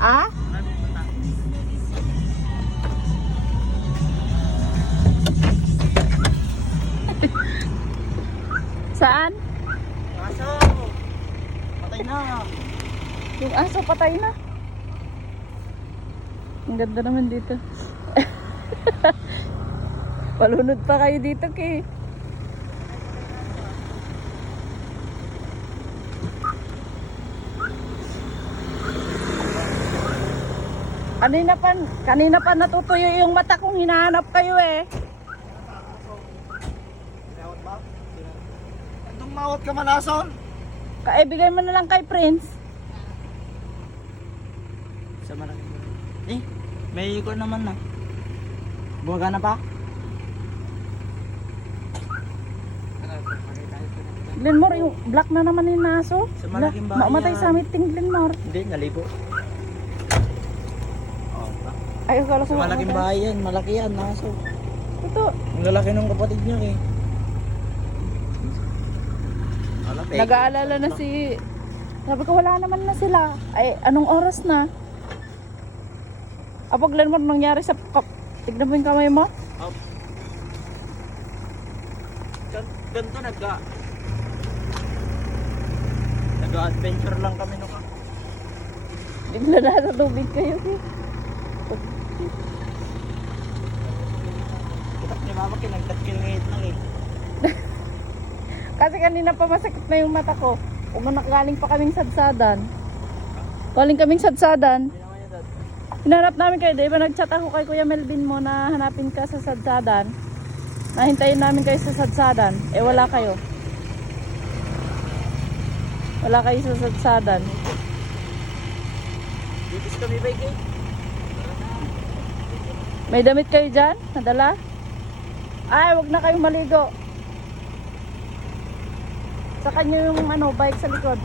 Ah? Saan? Aso! Patay na. Yung aso patay na. Ang ganda naman dito. Palunod pa kayo dito, Ki. Kanina pa natutuyo yung mata kong hinahanap kayo eh. Dumawat ka man, Ason. Kaibigay mo na lang kay Prince. Sa malaki. Eh, may ikot naman na. Buwaga na pa? Glenmore, yung black na naman yung naso. Sa malaking bahay Mamatay yan. sa meeting, Glenmore. Hindi, nalibo. Oh, Ay, akala ko sa malaking mamatay. bahay yan, malaki yan, aso. Ito, Ang lalaki ng kapatid niya eh. nag-aalala na si... Sabi ko, wala naman na sila. Ay, anong oras na? Apo, Glenmore, nangyari sa... Tignan mo yung kamay mo. Oh. Ganito nag-adventure lang kami no ka. Bigla na sa tubig kayo. Kita ni mama kinagkat-kinangit lang eh. Kasi kanina pa masakit na yung mata ko. Galing pa kaming sadsadan. Galing kaming sadsadan. Hindi naman yun, Dad. Hinanap namin kayo. Di ba nag-chat ako kay Kuya Melvin mo na hanapin ka sa sadsadan? Nahintayin namin kayo sa sadsadan. Eh wala kayo. Wala kayo sa sadsadan. Dito kami ba eh? May damit kayo dyan? Nadala? Ay, wag na kayong maligo. Sa kanya yung bike sa likod.